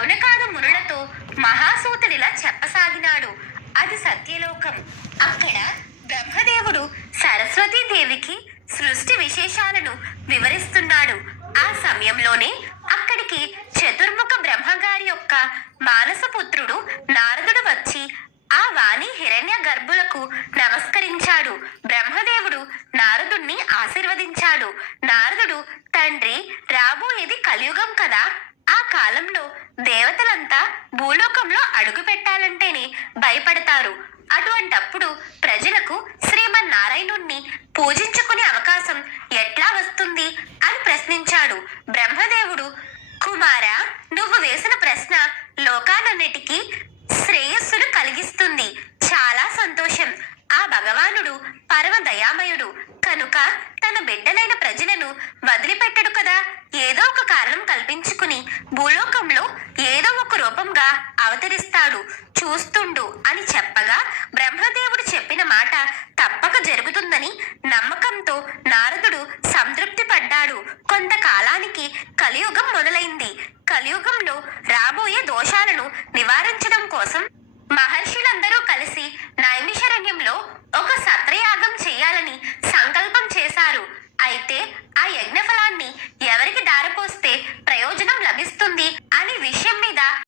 సౌనకాది మునులతో మహాసూతుడిలా చెప్పసాగినాడు. అది సత్యలోకం. అక్కడ బ్రహ్మదేవుడు సరస్వతీదేవికి సృష్టి విశేషాలను వివరిస్తున్నాడు. ఆ సమయంలోనే అక్కడికి చతుర్ముఖ బ్రహ్మగారి యొక్క మానసపుత్రుడు నారదుడు వచ్చి ఆ వాణి హిరణ్య గర్భులకు నమస్కరించాడు. బ్రహ్మదేవుడు నారదుణ్ణి ఆశీర్వదించాడు. నారదుడు, తండ్రి, రాబోయేది కలియుగం కదా, ఆ కాలంలో దేవతలంతా భూలోకంలో అడుగు పెట్టాలంటేనే భయపడతారు. అటువంటప్పుడు ప్రజలకు శ్రీమన్నారాయణుణ్ణి పూజించుకునే అవకాశం ఎట్లా వస్తుంది అని ప్రశ్నించాడు. బ్రహ్మదేవుడు, కుమారా, నువ్వు వేసిన ప్రశ్న లోకాలన్నిటికీ శ్రేయస్సును కలిగిస్తుంది. చాలా సంతోషం. ఆ భగవానుడు పరమ దయామయుడు కనుక తన బిడ్డలైన ప్రజలను వదిలిపెట్టడు కదా. ఏదో ఒక కారణం కల్పించుకుని భూలోకంలో ఏదో ఒక రూపంగా అవతరిస్తాడు, చూస్తుండు అని చెప్పగా బ్రహ్మదేవుడు చెప్పిన మాట తప్పక జరుగుతుందని నమ్మకంతో నారదుడు సంతృప్తి పడ్డాడు. కొంతకాలానికి కలియుగం మొదలైంది. కలియుగంలో రాబోయే దోషాలను నివారించడం కోసం